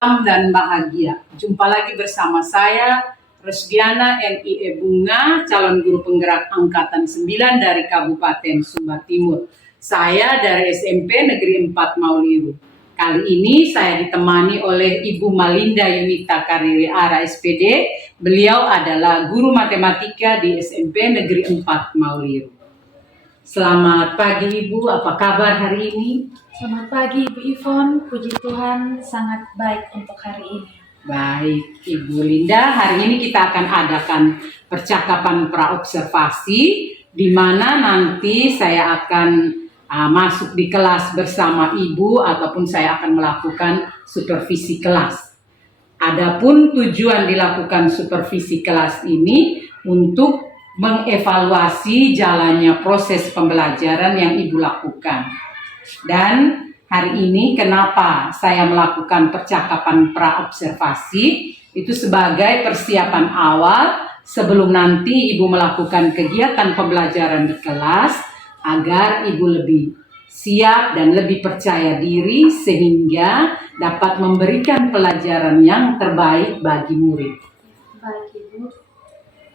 Dan bahagia. Jumpa lagi bersama saya, Resdiana NIE Bunga, calon guru penggerak Angkatan 9 dari Kabupaten Sumba Timur. Saya dari SMP Negeri 4 Mauliru. Kali ini saya ditemani oleh Ibu Malinda Yunita Kariri Ara SPD. Beliau adalah guru matematika di SMP Negeri 4 Mauliru. Selamat pagi Ibu, apa kabar hari ini? Selamat pagi Ibu Ivon, puji Tuhan sangat baik untuk hari ini. Baik Ibu Linda, hari ini kita akan adakan percakapan praobservasi di mana nanti saya akan masuk di kelas bersama Ibu ataupun saya akan melakukan supervisi kelas. Adapun tujuan dilakukan supervisi kelas ini untuk mengevaluasi jalannya proses pembelajaran yang Ibu lakukan. Dan hari ini kenapa saya melakukan percakapan praobservasi itu sebagai persiapan awal sebelum nanti Ibu melakukan kegiatan pembelajaran di kelas agar Ibu lebih siap dan lebih percaya diri sehingga dapat memberikan pelajaran yang terbaik bagi murid. Baik Ibu.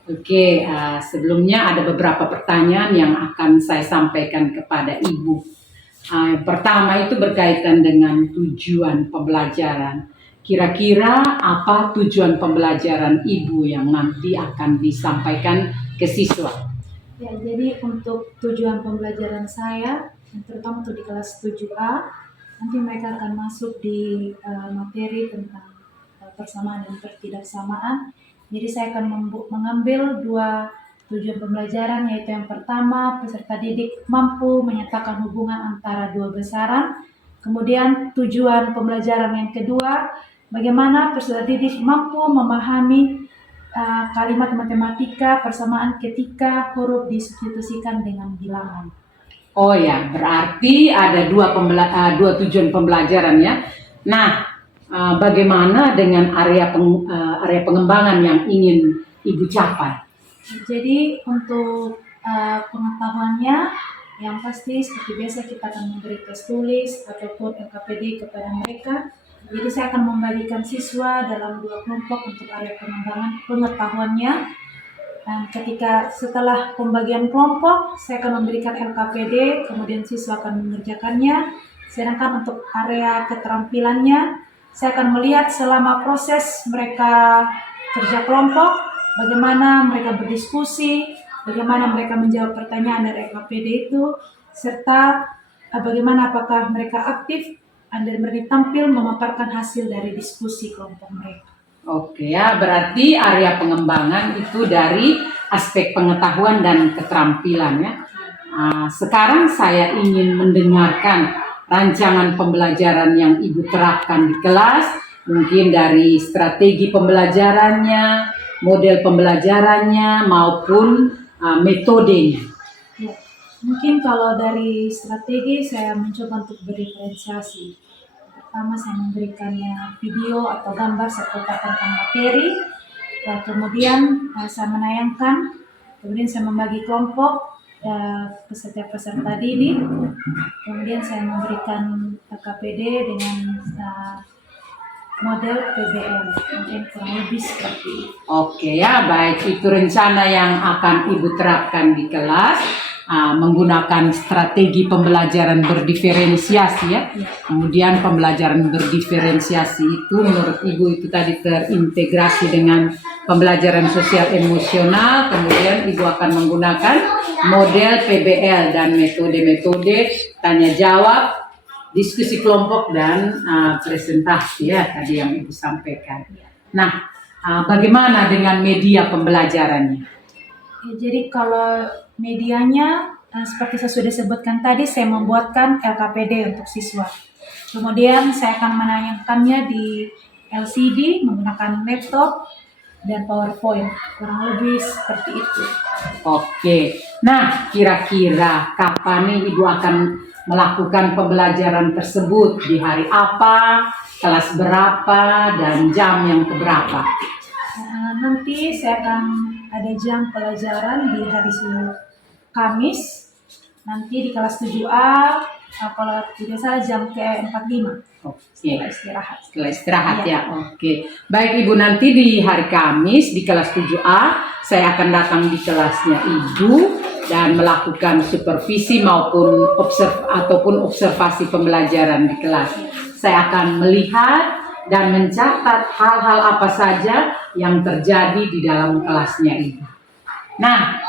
Oke, sebelumnya ada beberapa pertanyaan yang akan saya sampaikan kepada Ibu. Pertama itu berkaitan dengan tujuan pembelajaran. Kira-kira apa tujuan pembelajaran Ibu yang nanti akan disampaikan ke siswa? Ya, jadi untuk tujuan pembelajaran saya, terutama untuk di kelas 7A, nanti mereka akan masuk di materi tentang persamaan dan ketidaksamaan. Jadi saya akan mengambil dua tujuan pembelajaran, yaitu yang pertama, peserta didik mampu menyatakan hubungan antara dua besaran. Kemudian tujuan pembelajaran yang kedua, bagaimana peserta didik mampu memahami kalimat matematika persamaan ketika huruf disubstitusikan dengan bilangan. Oh ya, berarti ada dua tujuan pembelajaran ya. Nah, bagaimana dengan area pengembangan yang ingin Ibu capai? Jadi untuk pengetahuannya, yang pasti seperti biasa kita akan memberi tes tulis ataupun LKPD kepada mereka. Jadi saya akan membagikan siswa dalam dua kelompok untuk area pengembangan pengetahuannya. Dan ketika setelah pembagian kelompok, saya akan memberikan LKPD, kemudian siswa akan mengerjakannya. Sedangkan untuk area keterampilannya, saya akan melihat selama proses mereka kerja kelompok, bagaimana mereka berdiskusi, bagaimana mereka menjawab pertanyaan dari LKPD itu, serta bagaimana apakah mereka aktif dan mereka tampil memaparkan hasil dari diskusi kelompok mereka. Oke ya, berarti area pengembangan itu dari aspek pengetahuan dan keterampilan ya. Sekarang saya ingin mendengarkan rancangan pembelajaran yang Ibu terapkan di kelas, mungkin dari strategi pembelajarannya, model pembelajarannya maupun metodenya. Ya, mungkin kalau dari strategi saya mencoba untuk berdiferensiasi. Pertama saya memberikannya video atau gambar seputar tentang materi, kemudian saya menayangkan, kemudian saya membagi kelompok ke setiap peserta didik, kemudian saya memberikan KPD dengan model PBL, mungkin kurang lebih seperti itu. Oke ya, baik, itu rencana yang akan Ibu terapkan di kelas, menggunakan strategi pembelajaran berdiferensiasi ya. Kemudian pembelajaran berdiferensiasi itu menurut Ibu itu tadi terintegrasi dengan pembelajaran sosial emosional, kemudian Ibu akan menggunakan model PBL dan metode-metode tanya jawab, diskusi kelompok dan presentasi ya tadi yang Ibu sampaikan. Nah, bagaimana dengan media pembelajarannya? Ya, jadi kalau medianya seperti saya sudah sebutkan tadi, saya membuatkan LKPD untuk siswa. Kemudian saya akan menayangkannya di LCD menggunakan laptop dan PowerPoint, kurang lebih seperti itu. Oke, nah kira-kira kapan nih Ibu akan melakukan pembelajaran tersebut? Di hari apa, kelas berapa, dan jam yang keberapa? Nanti saya akan ada jam pelajaran di hari Kamis, nanti di kelas 7A kalau tidak salah jam ke-45 Oke. setelah istirahat. Setelah istirahat Iya. ya, oke. Baik Ibu, nanti di hari Kamis di kelas 7A, saya akan datang di kelasnya Ibu dan melakukan supervisi maupun observasi pembelajaran di kelas. Saya akan melihat dan mencatat hal-hal apa saja yang terjadi di dalam kelasnya Ibu. Nah,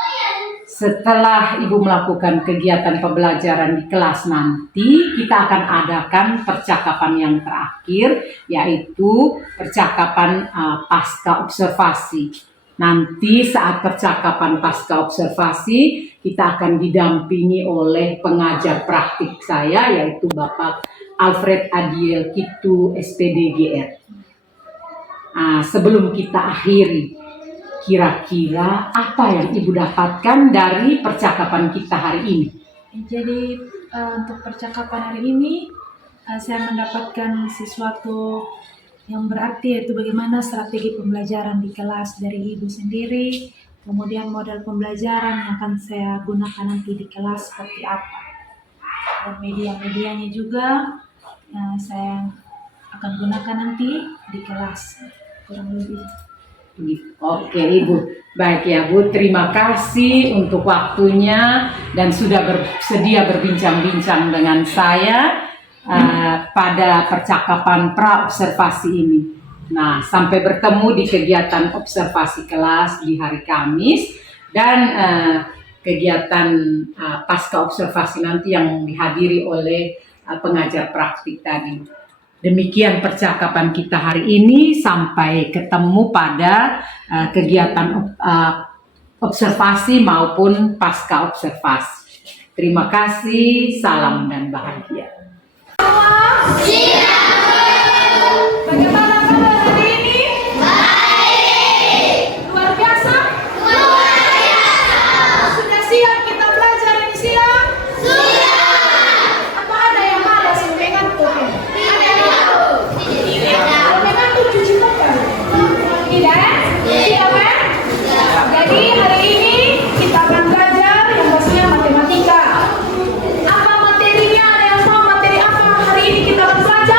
setelah Ibu melakukan kegiatan pembelajaran di kelas nanti, kita akan adakan percakapan yang terakhir, yaitu percakapan pasca observasi. Nanti saat percakapan pasca observasi, kita akan didampingi oleh pengajar praktik saya, yaitu Bapak Alfred Adiel Kitu SPDGR. Sebelum kita akhiri, kira-kira apa yang Ibu dapatkan dari percakapan kita hari ini? Jadi untuk percakapan hari ini saya mendapatkan sesuatu yang berarti, yaitu bagaimana strategi pembelajaran di kelas dari Ibu sendiri, kemudian model pembelajaran yang akan saya gunakan nanti di kelas seperti apa, dan media-medianya juga saya akan gunakan nanti di kelas, kurang lebih. Oke Ibu, baik ya Bu, terima kasih untuk waktunya dan sudah bersedia berbincang-bincang dengan saya pada percakapan pra-observasi ini. Nah, sampai bertemu di kegiatan observasi kelas di hari Kamis dan kegiatan pasca observasi nanti yang dihadiri oleh pengajar praktik tadi. Demikian percakapan kita hari ini, sampai ketemu pada kegiatan observasi maupun pasca observasi. Terima kasih, salam dan bahagia. Bagaimana kabar hari ini? Baik. Luar biasa? Luar biasa. Sudah siap kita belajar ini siang? Sudah. Apa ada yang malas mengantuk? Ada yang ngantuk? Tidak. Kalau mengantuk cuci muka? Tidak. Siap kan? Jadi hari ini kita akan belajar yang pastinya matematika. Apa materinya? Ada yang tahu materi apa hari ini kita akan belajar?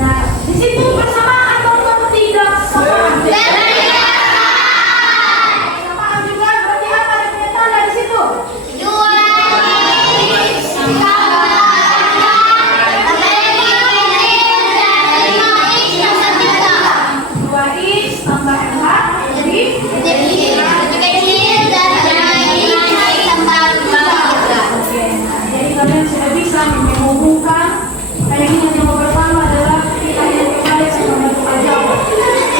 Nah, di situ persamaan atau tidak samaan? Samaan juga berarti apa artinya tanda di situ? Dua X tambah MH jadi oke. Jadi kalian sudah bisa menghubungkan kalimat yang pertama adalah kita yang kembali sama bentuk aja.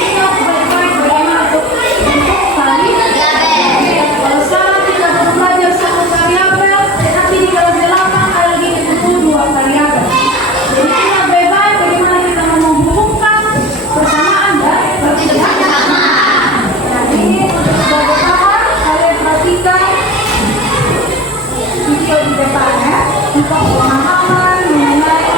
Kita baik-baik bagaimana untuk kali. Kalau sekarang kita baru belajar satu variabel, nanti di kelas 8 ada lagi ketemu dua variabel. Jadi kita baik-baik bagaimana kita menghubungkan persamaan dan perbedaan. Nah ini untuk sebagai tahap kalian perhatikan video di depan ya untuk pemahaman mengenai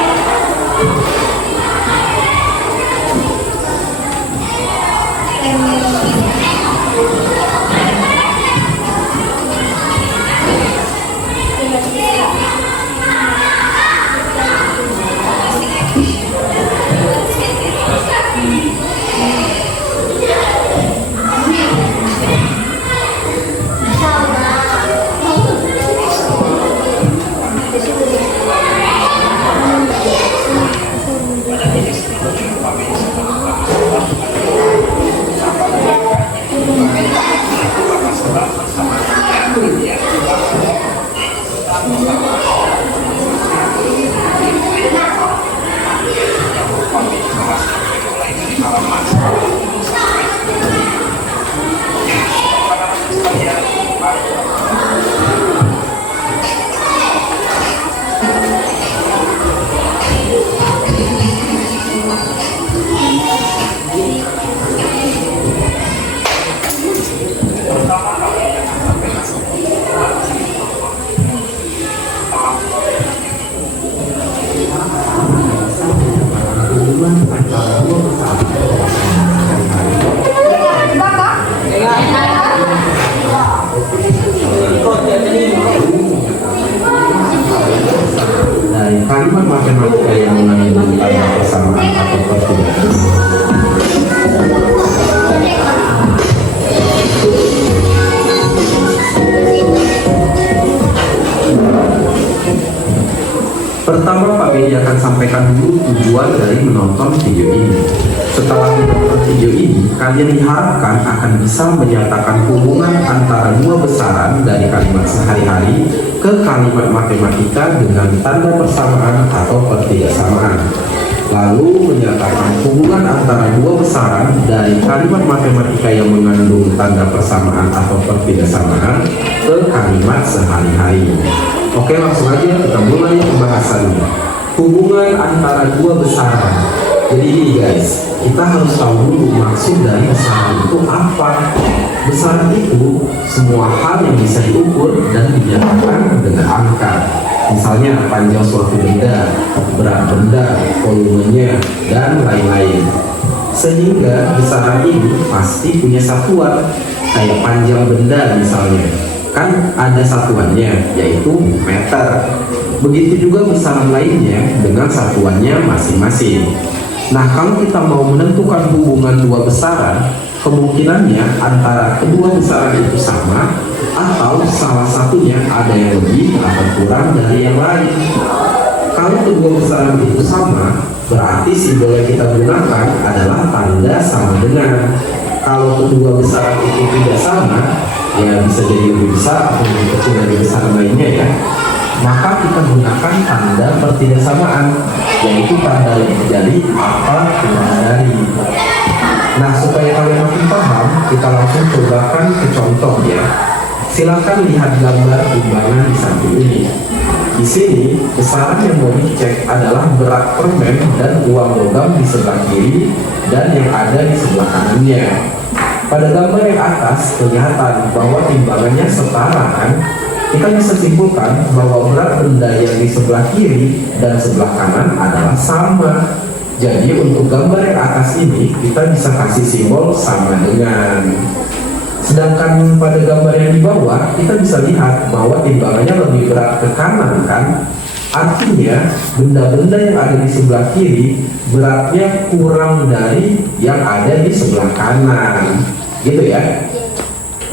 dari kalimat matematika yang mengandung tanda persamaan atau perbedaan. Pertama, Pak Bedi akan sampaikan dulu tujuan dari menonton video ini. Setelah menonton video ini, kalian diharapkan akan bisa menyatakan hubungan antara dua besaran dari kalimat sehari-hari ke kalimat matematika dengan tanda persamaan atau pertidaksamaan. Lalu menyatakan hubungan antara dua besaran dari kalimat matematika yang mengandung tanda persamaan atau pertidaksamaan ke kalimat sehari-hari. Oke, langsung aja kita mulai pembahasannya. Hubungan antara dua besaran. Jadi ini guys, kita harus tahu dulu maksud dari besaran itu apa. Besaran itu semua hal yang bisa diukur dan dinyatakan dengan angka. Misalnya panjang suatu benda, berat benda, volumenya, dan lain-lain. Sehingga besaran ini pasti punya satuan, kayak panjang benda misalnya. Kan ada satuannya, yaitu meter. Begitu juga besaran lainnya dengan satuannya masing-masing. Nah, kalau kita mau menentukan hubungan dua besaran, kemungkinannya antara kedua besaran itu sama, atau salah satunya ada yang lebih atau kurang dari yang lain. Kalau kedua besaran itu sama, berarti simbol yang kita gunakan adalah tanda sama dengan. Kalau kedua besaran itu tidak sama, ya bisa jadi lebih besar atau lebih kecil dari besaran lainnya ya, maka kita gunakan tanda pertidaksamaan, yaitu tanda yang terjadi apa kurang dari. Nah, supaya kalian makin paham, kita langsung cobakan ke contoh ya. Silakan lihat gambar timbangan di samping ini. Di sini, besaran yang mau dicek adalah berat permen dan uang logam di sebelah kiri dan yang ada di sebelah kanannya. Pada gambar yang atas kelihatan bahwa timbangannya setara kan? Kita bisa simpulkan bahwa berat benda yang di sebelah kiri dan sebelah kanan adalah sama. Jadi untuk gambar yang atas ini kita bisa kasih simbol sama dengan. Sedangkan pada gambar yang di bawah kita bisa lihat bahwa timbangannya lebih berat ke kanan kan? Artinya, benda-benda yang ada di sebelah kiri beratnya kurang dari yang ada di sebelah kanan. Gitu ya.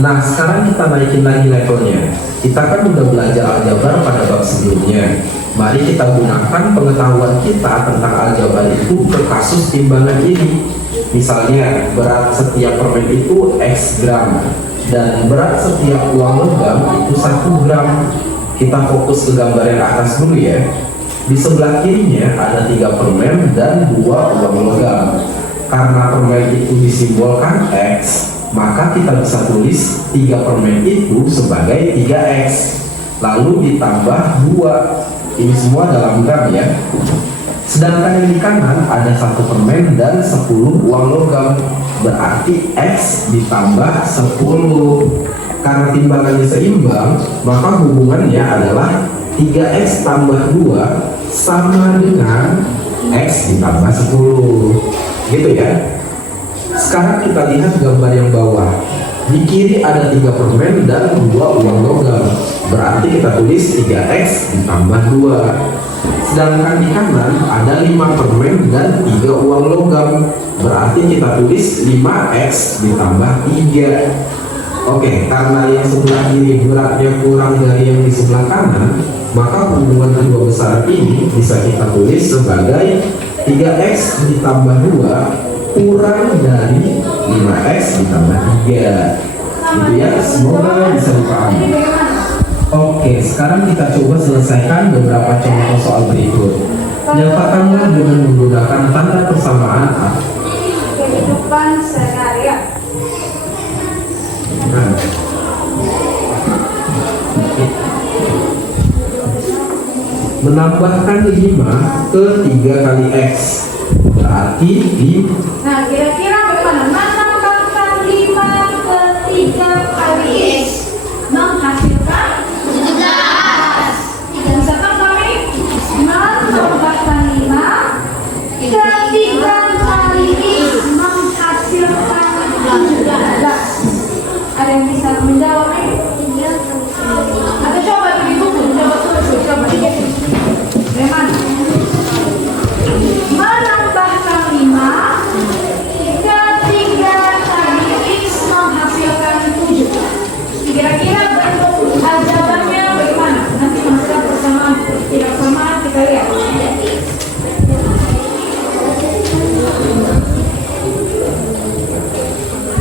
Nah, sekarang kita naikin lagi levelnya. Kita kan udah belajar aljabar pada bab sebelumnya. Mari kita gunakan pengetahuan kita tentang aljabar itu ke kasus timbangan ini. Misalnya, berat setiap permen itu X gram dan berat setiap uang logam itu 1 gram. Kita fokus ke gambar yang atas dulu ya. Di sebelah kirinya ada 3 permen dan 2 uang logam. Karena permen itu disimbolkan X, maka kita bisa tulis 3 permen itu sebagai 3X. Lalu ditambah 2. Ini semua dalam gram ya. Sedangkan yang di kanan ada 1 permen dan 10 uang logam. Berarti X ditambah 10. Karena timbangannya seimbang, maka hubungannya adalah 3X tambah 2 sama dengan X ditambah 10. Gitu ya. Sekarang kita lihat gambar yang bawah. Di kiri ada 3 permen dan 2 uang logam. Berarti kita tulis 3X ditambah 2. Sedangkan di kanan ada 5 permen dan 3 uang logam. Berarti kita tulis 5X ditambah 3. Oke, karena yang sebelah kiri beratnya kurang dari yang di sebelah kanan, maka hubungan kedua besar ini bisa kita tulis sebagai 3X ditambah 2 kurang dari 5X ditambah 3. Gitu ya, semoga bisa dipahami. Oke, sekarang kita coba selesaikan beberapa contoh soal berikut. Nyatakanlah dengan menggunakan tanda persamaan A. Kehidupan sehari-hari. Nah, menambahkan 5 ke 3 kali X berarti Nah, kira-kira bagaimana? Menambahkan 5 ke 3 kali X menghasilkan 17. Misalkan kami menambahkan 5 ke 3 kali X menghasilkan 17. Ada yang bisa menjawab nih? Atau coba di buku, coba tulis, coba di buku. Bagaimana? Menambahkan 5 ke 3 kali X menghasilkan 7. Kira-kira bentuk jawabannya bagaimana? Nanti masalah persamaan, tidak persamaan kita lihat.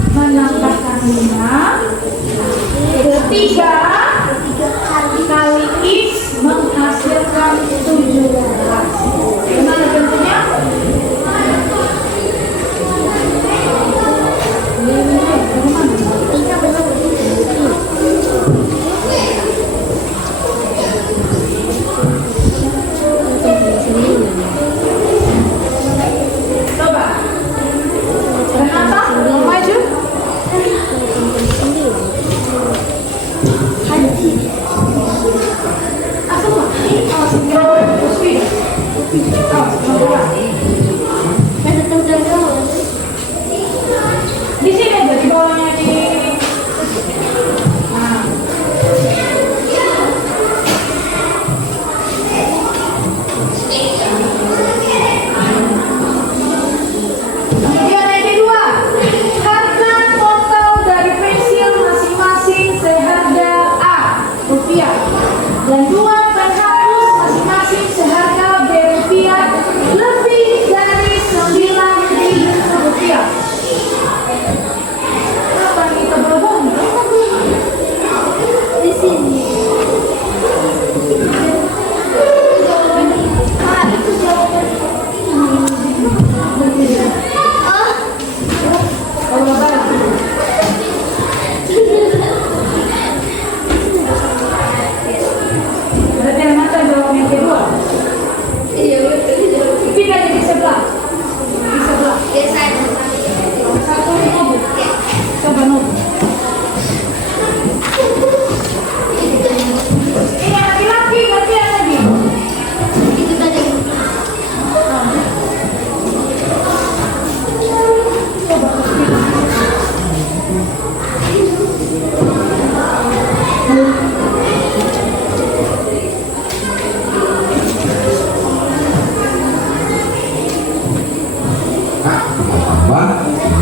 Menambahkan 5 ke 3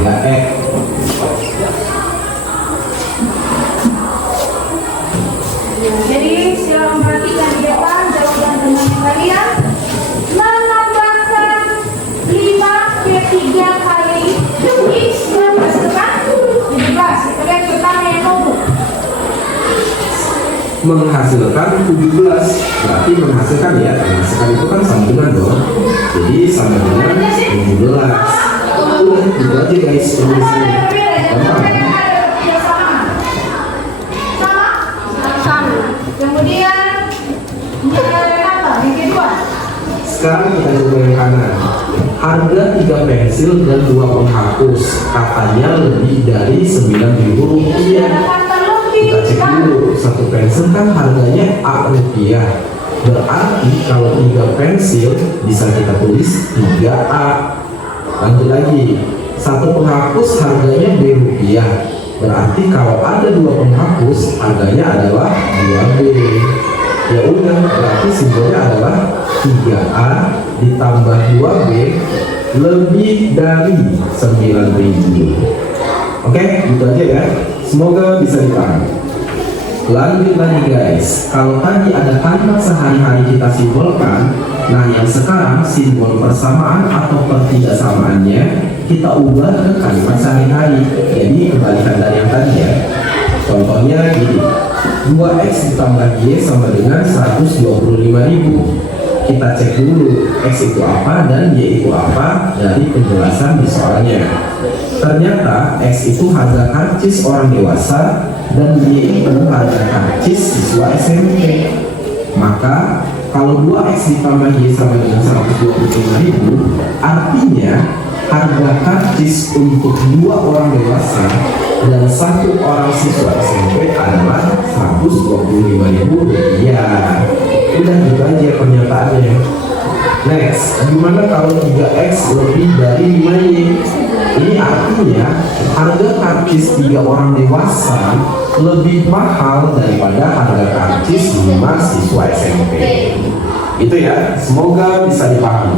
3X. Jadi silakan perhatikan di depan jawaban teman kalian. Menambahkan 5/3 kali X yang bersekat 17. Kita lihat pertama yang nomor. Menghasilkan 17, berarti menghasilkan ya, menghasilkan itu kan sambungan dong, jadi sama dengan 17. Udah gitu aja guys penulisannya, gampang kan? Kemudian ini ada apa? Yang kedua. Sekarang kita coba yang kanan. Harga 3 pensil dan 2 penghapus katanya lebih dari 9.000 rupiah. Kita cek dulu, 1 pensil kan harganya A rupiah. Berarti kalau 3 pensil bisa kita tulis 3A. Lanjut lagi, 1 penghapus harganya B rupiah. Berarti kalau ada 2 penghapus harganya adalah 2B. Ya udah, berarti simbolnya adalah 3A ditambah 2B lebih dari 9.000. Oke, gitu aja ya. Semoga bisa dipahami. Lanjut lagi guys, kalau tadi ada kalimat sehari-hari kita simbolkan, nah yang sekarang simbol persamaan atau pertidaksamaannya kita ubah ke kalimat sehari-hari. Jadi kebalikan dari yang tadi ya. Contohnya gini, 2X ditambah Y sama dengan 125.000. Kita cek dulu X itu apa dan Y itu apa dari penjelasan di soalnya. Ternyata X itu harga karcis orang dewasa dan Y itu harga karcis siswa SMP. Maka kalau 2X ditambah Y sama dengan 125.000, artinya harga karcis untuk 2 orang dewasa dan 1 orang siswa SMP adalah 125.000 rupiah. Udah gitu aja pernyataannya. Next, gimana kalau 3X lebih dari 5Y? Ini artinya harga karcis 3 orang dewasa lebih mahal daripada harga karcis 5 siswa SMP. Itu ya, semoga bisa dipahami.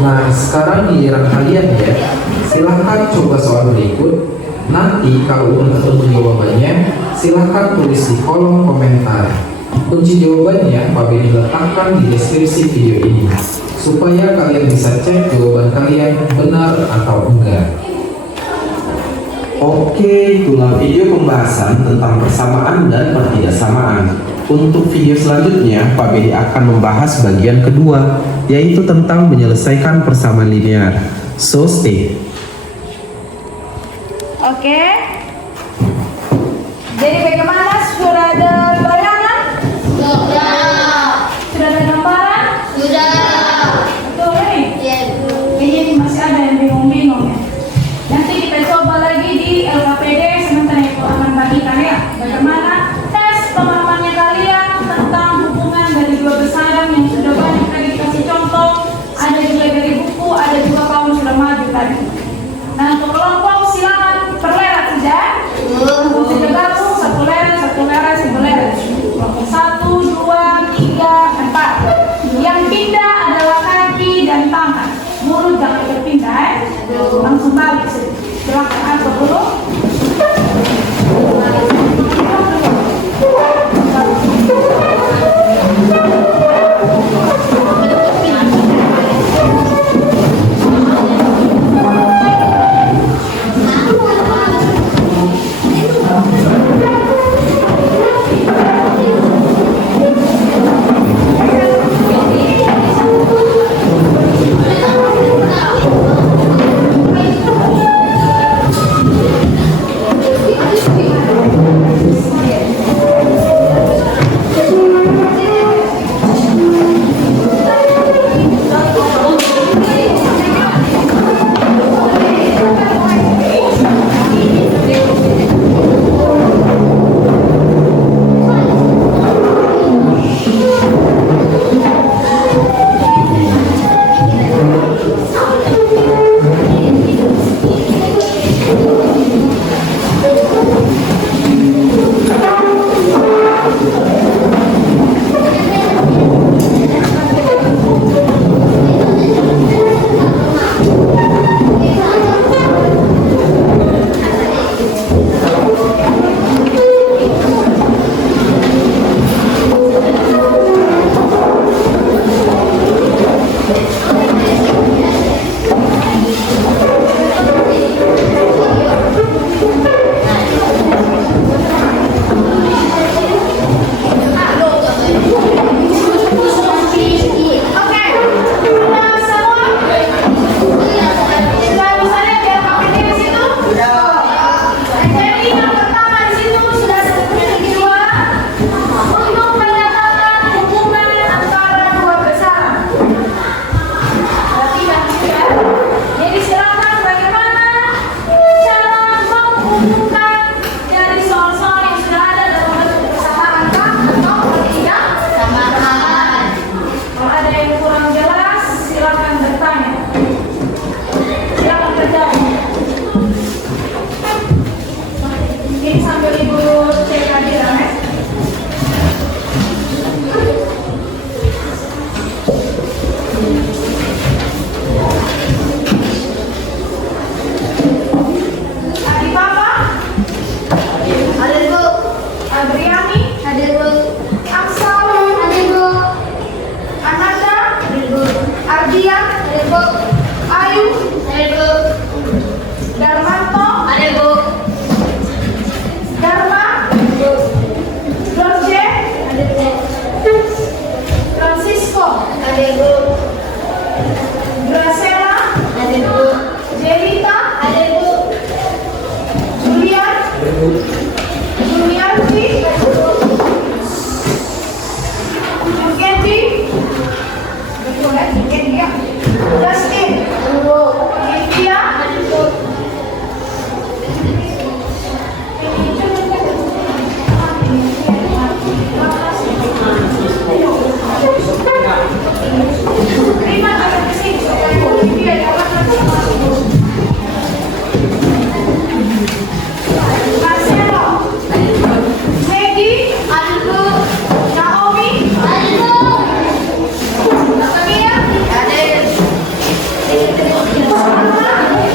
Nah, sekarang giliran kalian ya. Silahkan coba soal berikut. Nanti kalau udah ketemu jawabannya, silahkan tulis di kolom komentar. Kunci jawabannya Pak Beni letakkan di deskripsi video ini, supaya kalian bisa cek jawaban kalian benar atau enggak. Oke, itulah video pembahasan tentang persamaan dan pertidaksamaan. Untuk video selanjutnya, Pak Beni akan membahas bagian kedua, yaitu tentang menyelesaikan persamaan linear. So, stay. Oke. Jadi bagaimana? Sudah ada bayangan? Sudah ada gambaran? Betul ini? Ini masih ada yang bingung-bingung ya. Nanti kita coba lagi di LKPD sementara itu akan bagikan ya. Bagaimana tes pemahamannya kalian tentang hubungan dari 2 besaran yang sudah banyak tadi dikasih contoh. Ada juga dari buku, ada juga kawan sudah maju tadi. Nah untuk kelompok silakan perlerat saja. Untuk gabung satu lerat. Kelompok 1, 2, 3, 4. Yang pindah adalah kaki dan tangan. Mulut jangan berpindah Langsung Ada Bu. Gracela, Ada Bu. Jelita, Ada Bu. Julian, Julianti, Jurgenti, Justin, Livia, Terima kasih. Olivia, Marcelo, Maggie, Ada Bu. Naomi, Ada Bu. Mia, Ada. Alma,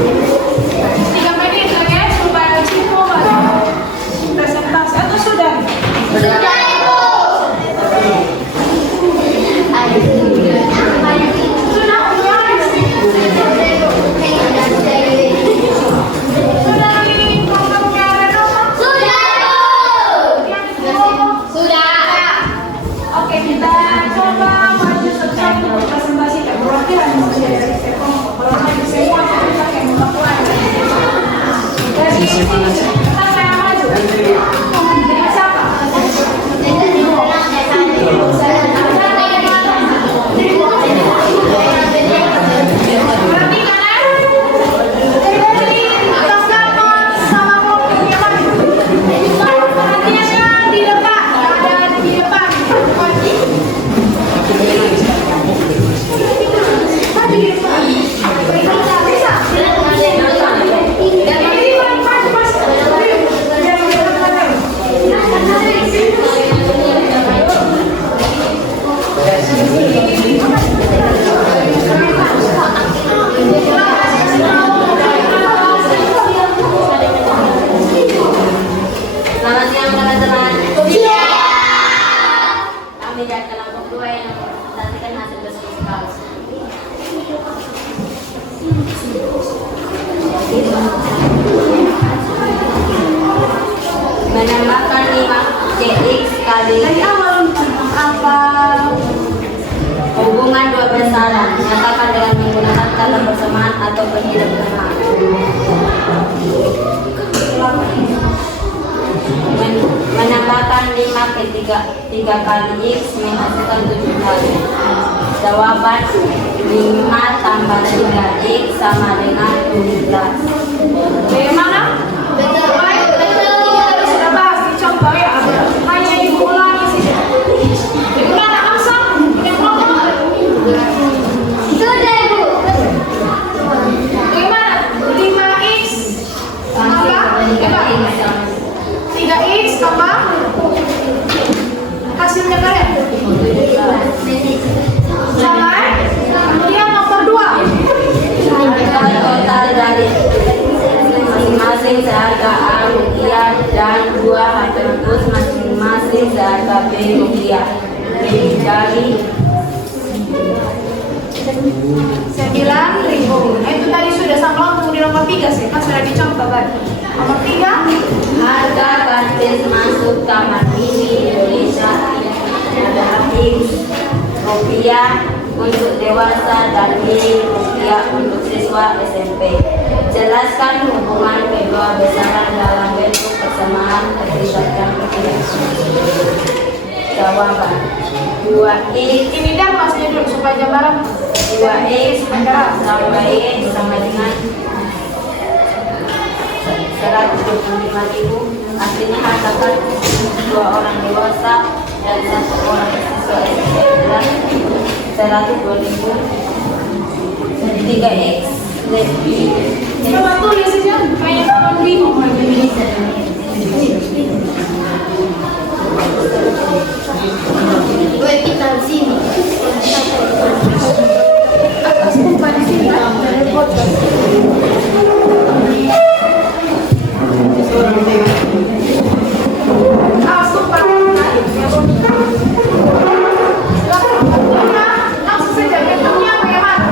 3 menit lagi ya, supaya Cipu presentasi atau sudah? Sudah ini program Kareno? Oke, kita coba maju satu-satu presentasi berarti dari kalau lagi semua kita kayak melakukan dari sini kita saya maju dengan siapa? Perhatikan ya, dari atas kapal sama mobil yang maju. Perhatian di depan, ada di depan. Selamat siang teman-teman. Kami dari kelompok 2 yang menantikan hasil bersikap. Menambahkan 5 CX kali apa hubungan dua besaran nyatakan dengan menggunakan kata persamaan atau penghidupkan. Menambahkan 5 ke 3 kali X menghasilkan 7 kali. Jawaban 5 tambah 3X sama dengan 17. Bagaimana? Baik, betul. Sudah bahas dicontoh ya. Hanya diulangi saja. Bagaimana langsung? Yang ngomong? Sudah, Ibu. Bagaimana? 5X tambah 3X tambah hasilnya kalian sama kemudian nomor 2 Total dari masing-masing seharga A rupiah dan 2 harga masing-masing seharga B rupiah. Dari 9.000. Itu tadi sudah sama untuk di nomor 3 sih, kan sudah dicontoh tadi. Nomor 3 harga kartis masuk Taman Mini Indonesia adalah X rupiah untuk dewasa dan Y rupiah untuk siswa SMP. Jelaskan hubungan kedua besaran dalam bentuk persamaan berdasarkan rupiah. Jawaban 2X ini dan masnya dulu supaya gambaran 2X tambah Y sama dengan 125.000. Artinya harga kartis 2 orang dewasa dan 1 orang siswa SMP adalah 120.000. 3X lebih coba tulis saja kayak orang bingung lagi. Gue kita di sini. Atas bukan di sini kan dari podcast. Langsung langsung saja bentuknya bagaimana?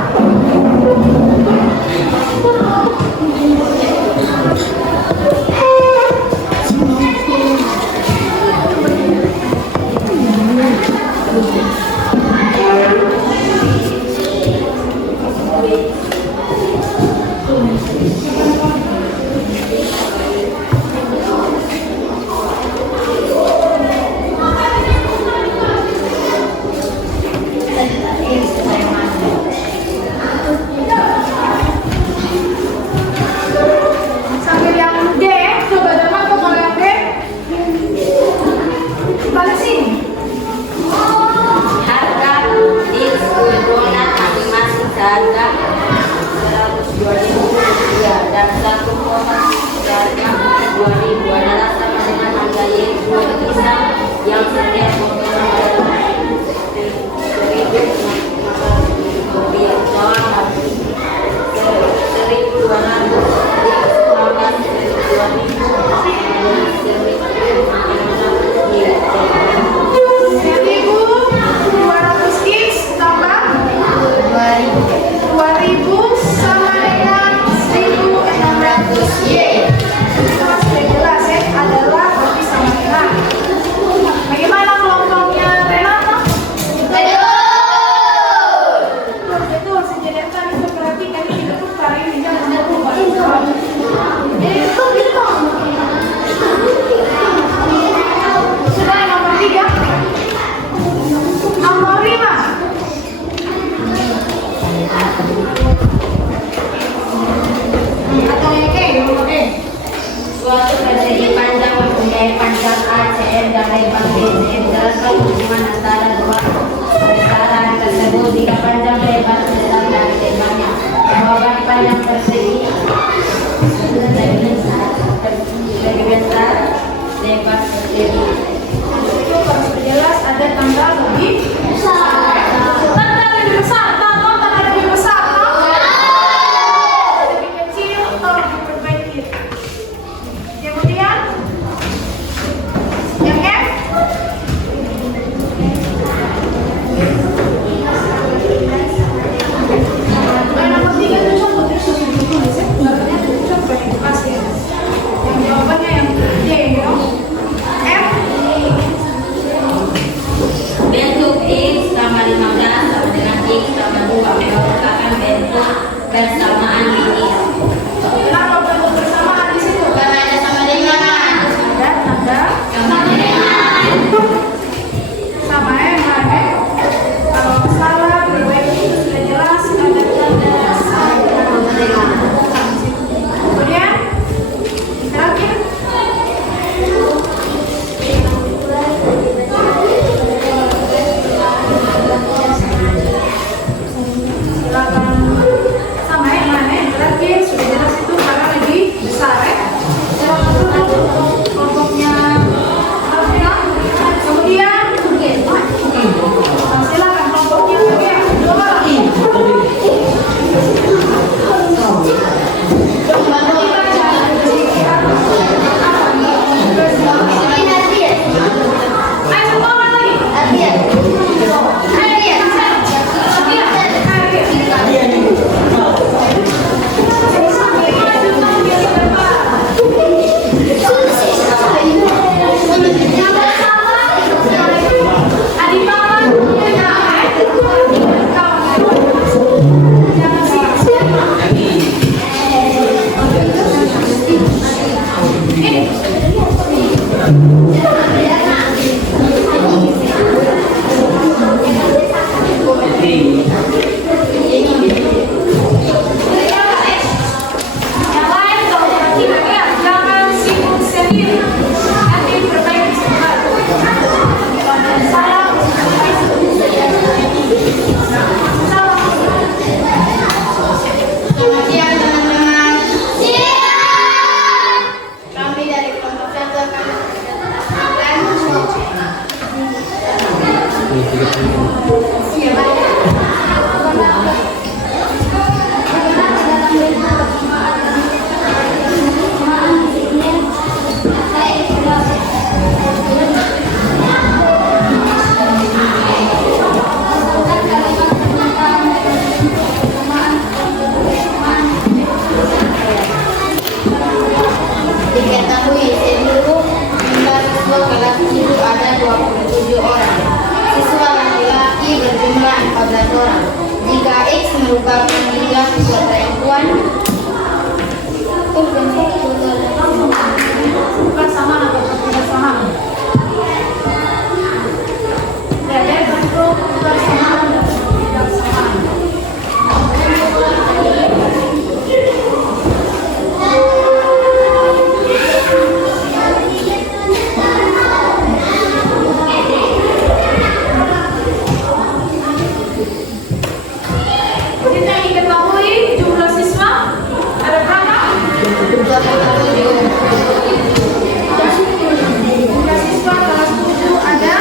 jika panjang lebar sedang dari lebarnya. Bahwa bagi panjang persegi lebih besar lebar persegi. Itu harus jelas ada tanda lebih besar. Tanda lebih besar, tanda lebih besar. Lebih kecil atau lebih perbaiki. Kemudian yang F. Nomor 3 itu contoh terus tulis ya. Contoh yang dikasih. Yang jawabannya yang D ya. F. Bentuk X sama 15 sama dengan X sama 2 merupakan bentuk bersamaan linear. Kenapa bentuk bersamaan di situ? Karena ada sama dengan Ada tanda sama dengan sama yang mana? Kalau salah perbaiki itu sudah jelas ada tanda sama dengan. Kemudian terakhir silakan sama yang mana yang terakhir sudah jelas itu karena lebih besar ya. Silakan tutup kelompoknya. Kemudian silakan kelompoknya yang kedua. Ayo semua lagi. Yang lain kalau perhatikan jangan sibuk sendiri. Nanti perbaiki sebentar. Salah. Selamat siang teman-teman. Kami dari kelompok 1 akan diketahui seluruh jumlah siswa kelas itu ada 27 orang. Siswa laki-laki berjumlah 14 orang. Jika X merupakan jumlah siswa perempuan, Bukan sama atau tidak sama. Jadi bentuk bersamaan dan tidak sama. Kita ingin ketahui jumlah siswa ada berapa? 27. Jumlah siswa kelas 7 ada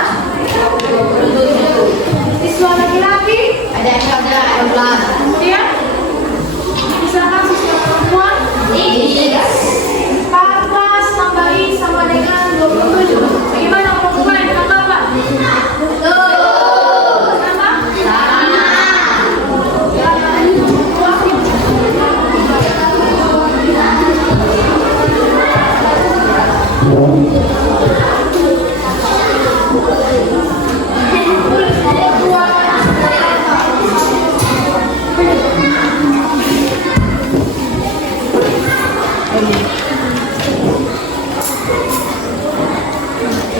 27. Siswa laki-laki Ada 14. kemudian misalkan siswa perempuan 14 tambahin sama dengan 27. Bagaimana perempuan dengan bapak? Sama?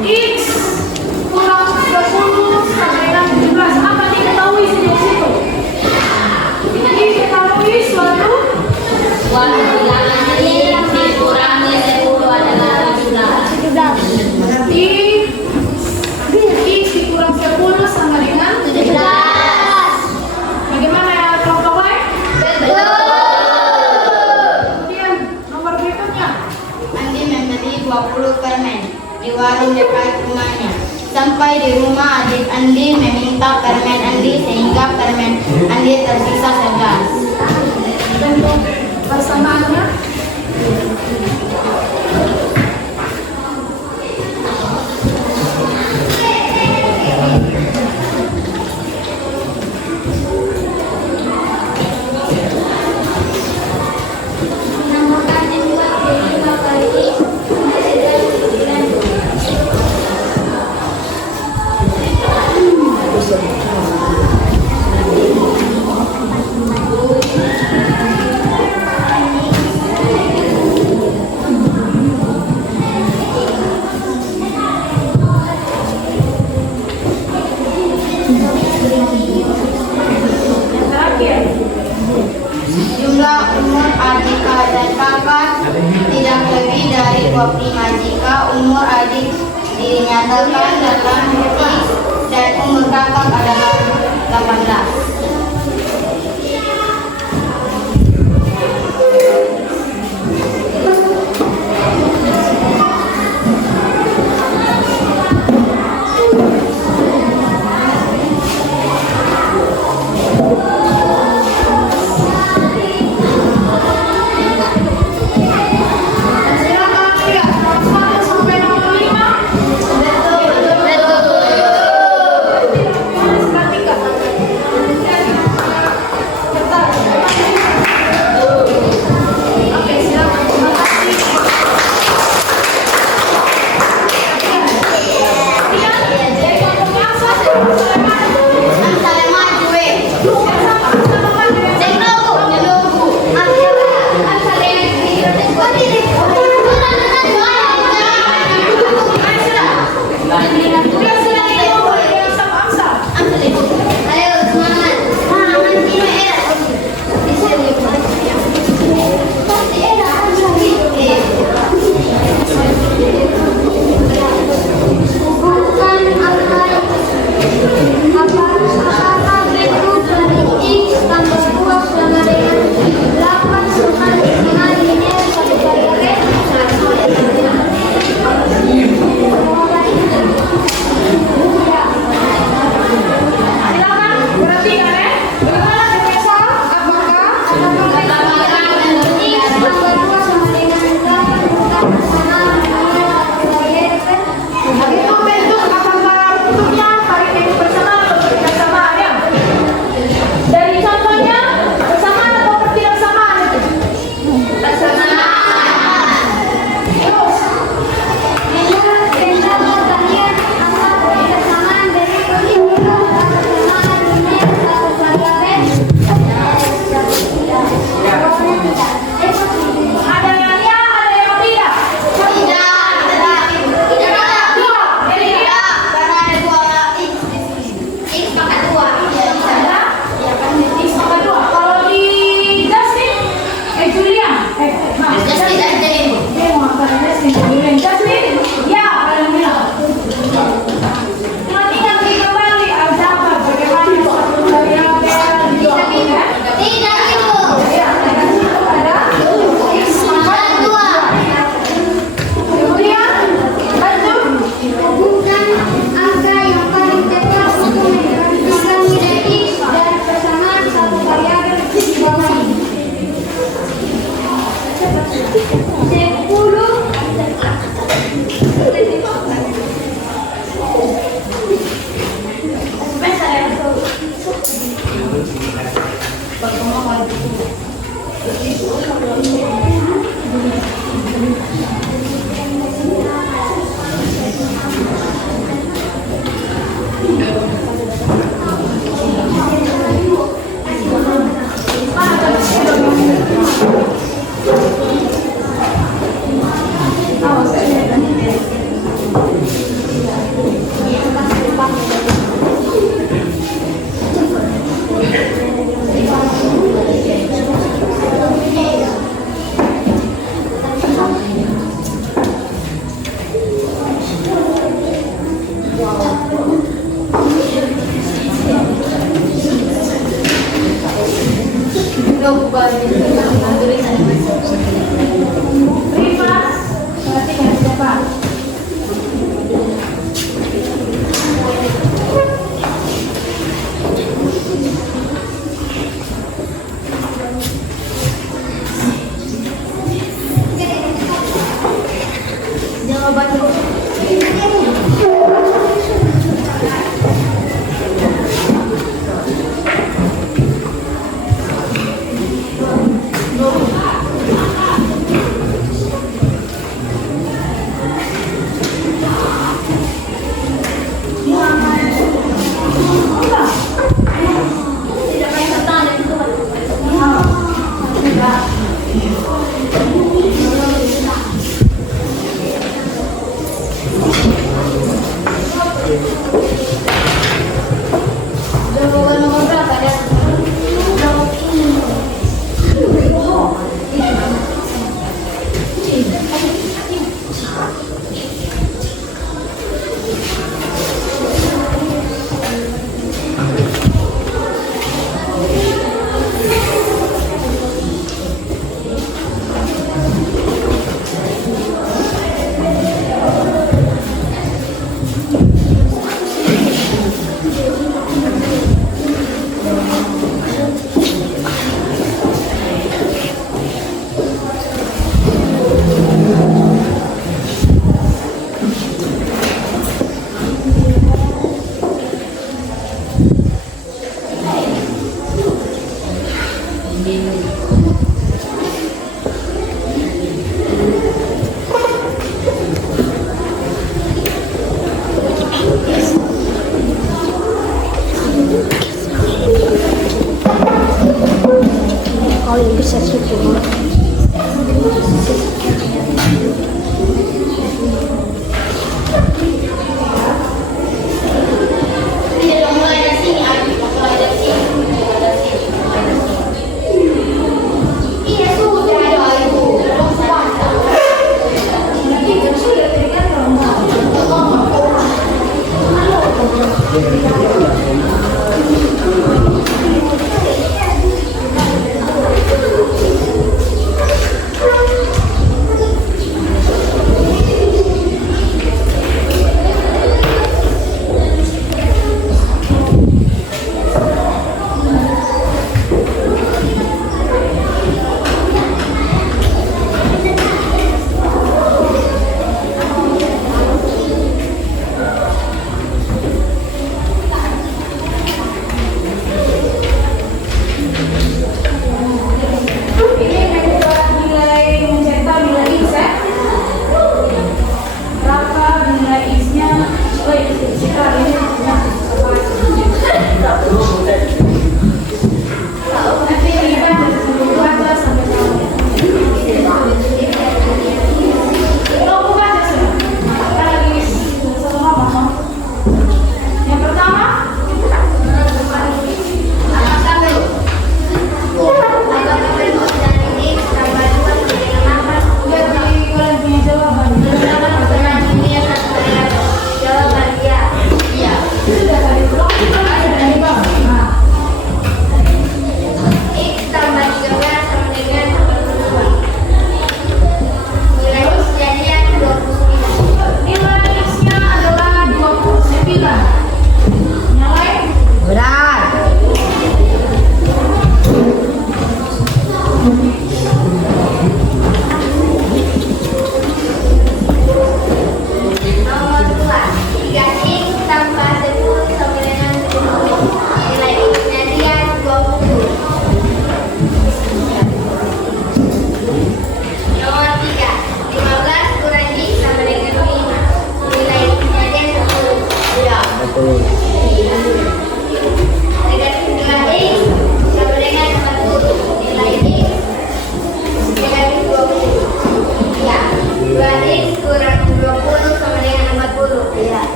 X kurang 10 sama dengan 17. Apa diketahui sejauh situ? Ini diketahui suatu Bilangan X dikurangi 10 adalah 17. berarti X dikurang 10 sama dengan 17. warung dekat rumahnya. Sampai di rumah adik Andi meminta permen Andi sehingga permen Andi tersisa 11. Bentuk persamaannya Jumlah umur adik dan kakak tidak lebih dari 25 jika umur adik dinyatakan dalam fix dan umur kakak adalah 18.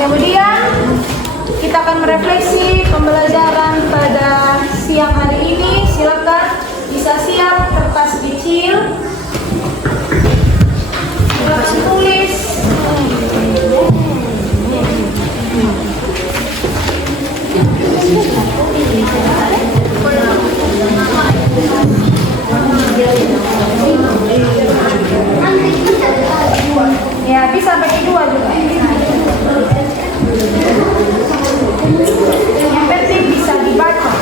Kemudian kita akan merefleksi pembelajaran pada siang hari ini. Silakan bisa siap kertas kecil, kertas tulis. Ya, bisa bagi dua juga. Yang penting bisa dibaca.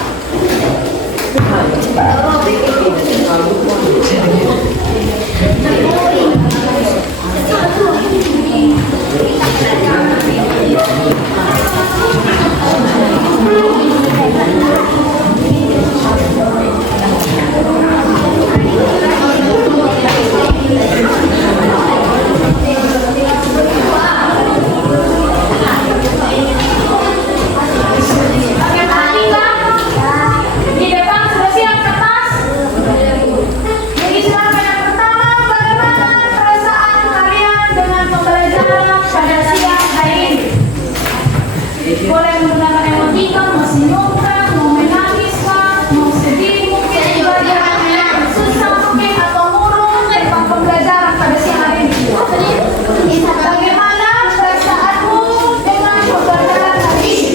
Di depan sudah siap kertas? Jadi silakan yang pertama, bagaimana perasaan kalian dengan pembelajaran pada siang hari ini? Boleh menggunakan emoticon, mau senyumkan, mau menangiskah, mau sedih, mungkin belajar susah mungkin atau murung tentang pembelajaran pada siang hari ini. Bagaimana perasaanmu dengan pembelajaran hari ini?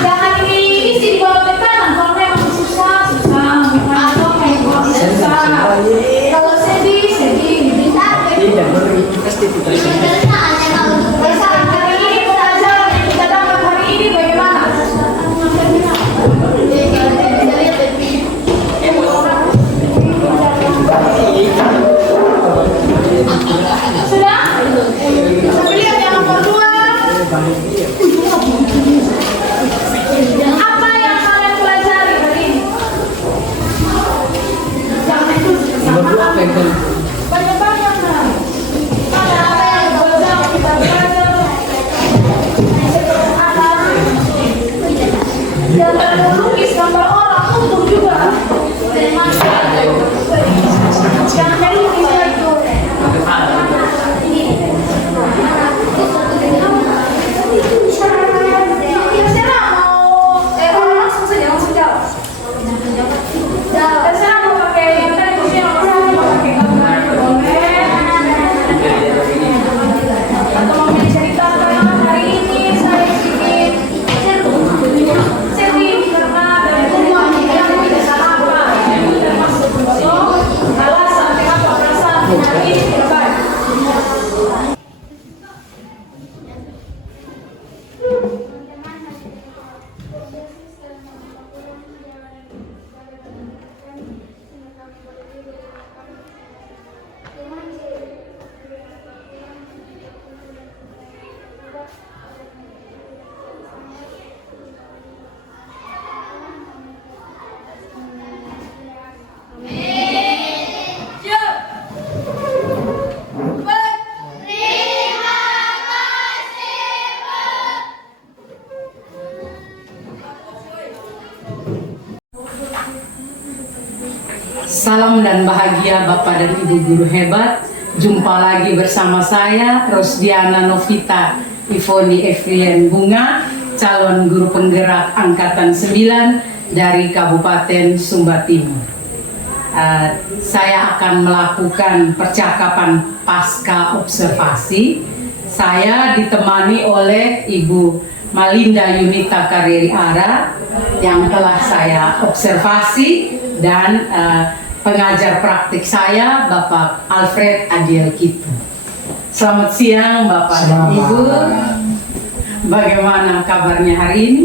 Jangan diisi di bawah tekanan. Kalau memang susah, kalau sedih. Perasaan hari ini, pelajaran yang kita dapat hari ini bagaimana? Sudah? Sampai lihat yang nomor 2. Apa yang kalian pelajari hari ini? Jangan itu sama. Banyak-banyak nah. Apa yang belajar kita belajar? Jangan melukis gambar orang utuh juga. Jangan melukis lagi. Terserah mau langsung saja langsung jawab. Terserah mau pakai tadi kursinya mau pakai gambar boleh. Atau mau menceritakan hari ini saya sedikit sedih karena dari rumah yang tidak apa. Termasuk alasan kenapa perasaan hari ini tidak baik. Salam dan bahagia Bapak dan Ibu guru hebat. Jumpa lagi bersama saya Rosdiana Novita Ivoni Efrien Bunga, calon guru penggerak angkatan 9 dari Kabupaten Sumba Timur. Saya akan melakukan percakapan pasca observasi. Saya ditemani oleh Ibu Malinda Yunita Kariri Ara yang telah saya observasi, dan pengajar praktik saya Bapak Alfred Adiel Kitu. Selamat siang Bapak dan Ibu. Bagaimana kabarnya hari ini?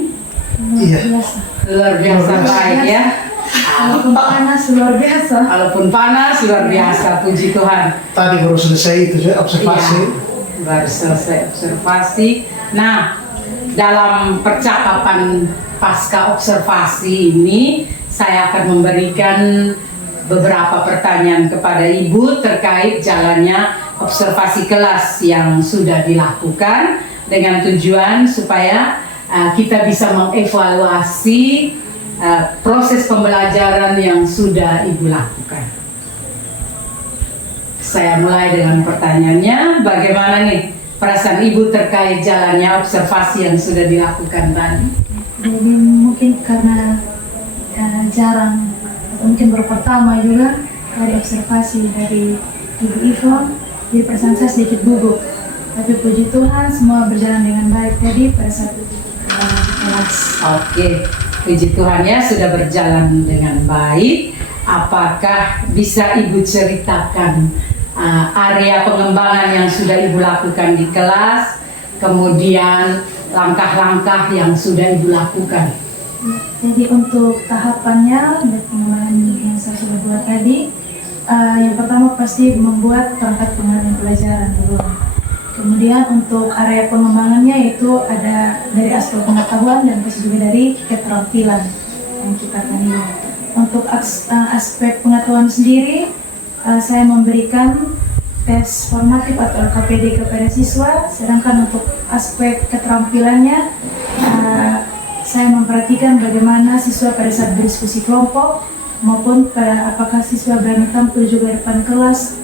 Iya. Luar biasa baik ya. Walaupun panas luar biasa. Walaupun panas luar biasa, puji Tuhan. Tadi baru selesai itu saya observasi. Iya, baru selesai observasi. Nah, dalam percakapan pasca observasi ini saya akan memberikan beberapa pertanyaan kepada Ibu terkait jalannya observasi kelas yang sudah dilakukan, dengan tujuan supaya kita bisa mengevaluasi proses pembelajaran yang sudah Ibu lakukan. saya mulai dengan pertanyaannya, bagaimana nih perasaan Ibu terkait jalannya observasi yang sudah dilakukan tadi? Jadi mungkin karena jarang, atau mungkin baru pertama juga dari observasi dari Ibu Ivon, jadi perasaan saya sedikit gugup. Tapi puji Tuhan semua berjalan dengan baik tadi pada saat di kelas. Oke, puji Tuhan ya sudah berjalan dengan baik. Apakah bisa Ibu ceritakan area pengembangan yang sudah Ibu lakukan di kelas, kemudian langkah-langkah yang sudah Ibu lakukan? Jadi untuk tahapannya dan pengembangan yang saya sudah buat tadi, yang pertama pasti membuat perangkat pengembangan pelajaran dulu. Kemudian untuk area pengembangannya itu ada dari aspek pengetahuan dan pasti juga dari keterampilan yang kita akan lihat. Untuk aspek pengetahuan sendiri, saya memberikan tes formatif atau LKPD kepada siswa, sedangkan untuk aspek keterampilannya, saya memperhatikan bagaimana siswa pada saat berdiskusi kelompok, maupun apakah siswa berani tampil juga depan kelas,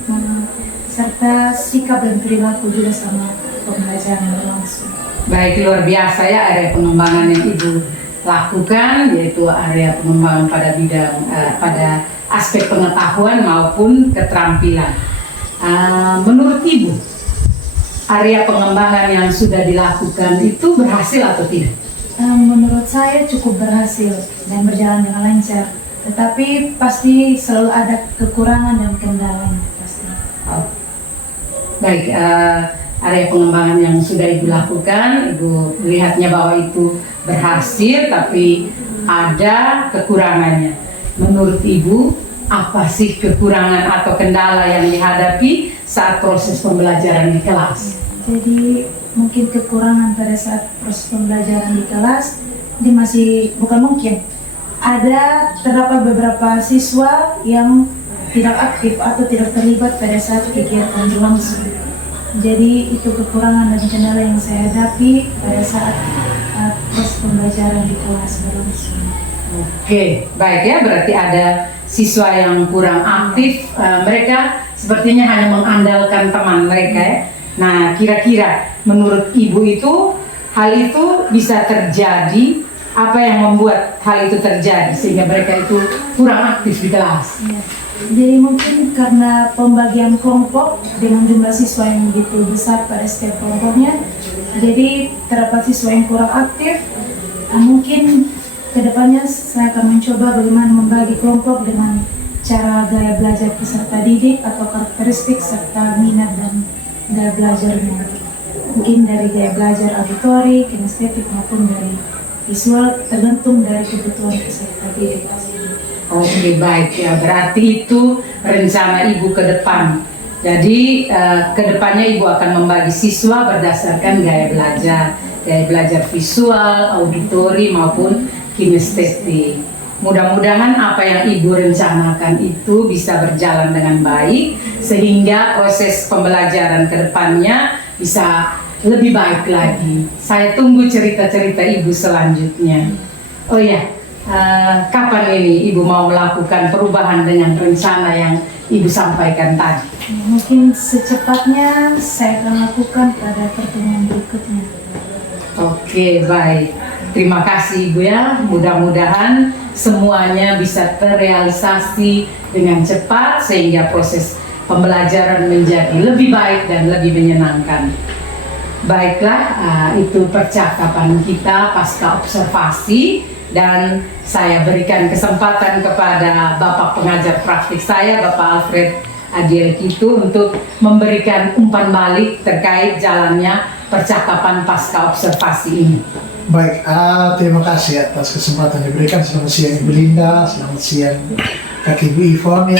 serta sikap dan perilaku juga sama pembelajaran berlangsung. Baik, luar biasa ya area pengembangan yang Ibu lakukan, yaitu area pengembangan pada bidang pada aspek pengetahuan maupun keterampilan. Menurut Ibu, area pengembangan yang sudah dilakukan itu berhasil atau tidak? Menurut saya cukup berhasil dan berjalan dengan lancar, tetapi pasti selalu ada kekurangan dan kendalanya pasti. Oh. Baik, area pengembangan yang sudah Ibu lakukan, Ibu melihatnya bahwa itu berhasil, tapi ada kekurangannya. Menurut Ibu, apa sih kekurangan atau kendala yang dihadapi saat proses pembelajaran di kelas? Jadi mungkin kekurangan pada saat proses pembelajaran di kelas, ini masih bukan mungkin. Terdapat beberapa siswa yang tidak aktif atau tidak terlibat pada saat kegiatan berlangsung. Jadi itu kekurangan dan kendala yang saya hadapi pada saat proses pembelajaran di kelas berlangsung. Oke, baik ya, berarti ada siswa yang kurang aktif, mereka sepertinya hanya mengandalkan teman mereka ya. Nah, kira-kira menurut Ibu itu hal itu bisa terjadi, apa yang membuat hal itu terjadi sehingga mereka itu kurang aktif di kelas? Ya. Jadi mungkin karena pembagian kelompok dengan jumlah siswa yang begitu besar pada setiap kelompoknya, jadi terdapat siswa yang kurang aktif. Mungkin kedepannya saya akan mencoba bagaimana membagi kelompok dengan cara gaya belajar peserta didik atau karakteristik serta minat dan gaya belajarnya. Mungkin dari gaya belajar auditori, kinestetik maupun dari visual, tergantung dari kebutuhan peserta didik. Oke, baik ya, berarti itu rencana Ibu ke depan. Jadi ke depannya Ibu akan membagi siswa berdasarkan gaya belajar visual, auditori maupun kinestetik. Mudah-mudahan apa yang Ibu rencanakan itu bisa berjalan dengan baik sehingga proses pembelajaran ke depannya bisa lebih baik lagi. Saya tunggu cerita-cerita Ibu selanjutnya. Oh ya, kapan ini Ibu mau melakukan perubahan dengan rencana yang Ibu sampaikan tadi? Mungkin secepatnya saya akan lakukan pada pertemuan berikutnya. Oke, baik. Terima kasih Ibu ya. Mudah-mudahan semuanya bisa terrealisasi dengan cepat sehingga proses pembelajaran menjadi lebih baik dan lebih menyenangkan. Baiklah, itu percakapan kita pasca observasi. Dan saya berikan kesempatan kepada Bapak pengajar praktik saya, Bapak Alfred Adiel Kitu, untuk memberikan umpan balik terkait jalannya percakapan pasca observasi ini. Baik, terima kasih atas kesempatan yang diberikan. Selamat siang Ibu Linda, selamat siang Kak Ibu Ivon ya.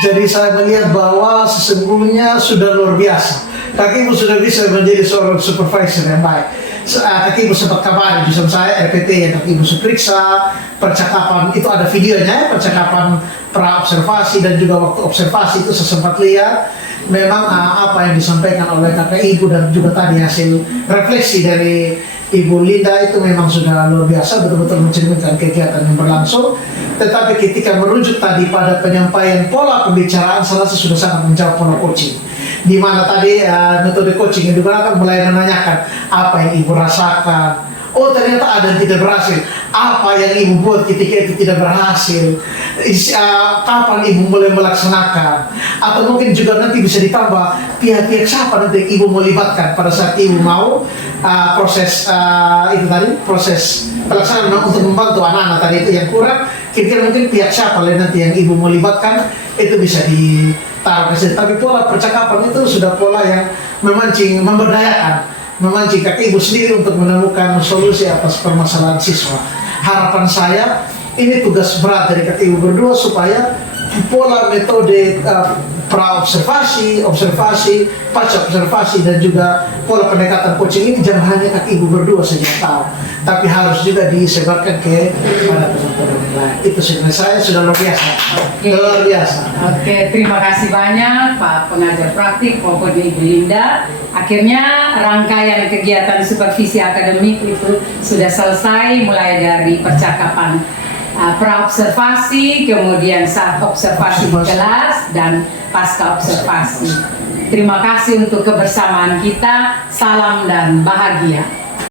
Jadi saya melihat bahwa sesungguhnya sudah luar biasa. Kak Ibu sudah bisa menjadi seorang supervisor yang baik. Kak Ibu sempat kabari jurusan saya RPT yang Kak Ibu periksa percakapan itu, ada videonya, percakapan pra observasi dan juga waktu observasi itu saya sempat lihat. Memang apa yang disampaikan oleh Kakak Ibu dan juga tadi hasil refleksi dari Ibu Linda itu memang sudah luar biasa, betul-betul mencerminkan kegiatan yang berlangsung. Tetapi ketika merujuk tadi pada penyampaian pola pembicaraan, saya rasa sudah sangat menjawab pola coaching. Di mana tadi metode coaching yang digunakan mulai menanyakan apa yang ibu rasakan. Oh ternyata ada yang tidak berhasil. Apa yang ibu buat ketika itu tidak berhasil? Kapan ibu mulai melaksanakan? Atau mungkin juga nanti bisa ditambah pihak-pihak siapa nanti ibu mau libatkan pada saat ibu mau proses itu tadi, proses pelaksanaan untuk membantu anak-anak tadi itu yang kurang. Kira-kira mungkin pihak siapa lain nanti yang ibu mau libatkan, itu bisa ditaruh ke situ. Tapi pola percakapan itu sudah pola yang memancing, memancing kaki ibu sendiri untuk menemukan solusi atas permasalahan siswa. Harapan saya ini tugas berat dari kaki ibu berdua supaya pola metode pra-observasi, observasi, pasca observasi dan juga pola pendekatan coaching ini jangan hanya kaki ibu berdua saja tahu, tapi harus juga disebarkan ke pada teman-teman lain. Itu sebenarnya saya sudah luar biasa. Luar biasa. Oke, terima kasih banyak Pak Pengajar Praktik Pokoknya Ibu Linda. Akhirnya rangkaian kegiatan supervisi akademik itu sudah selesai, mulai dari percakapan pra-observasi, kemudian saat observasi di kelas, dan pasca observasi. Terima kasih untuk kebersamaan kita. Salam dan bahagia.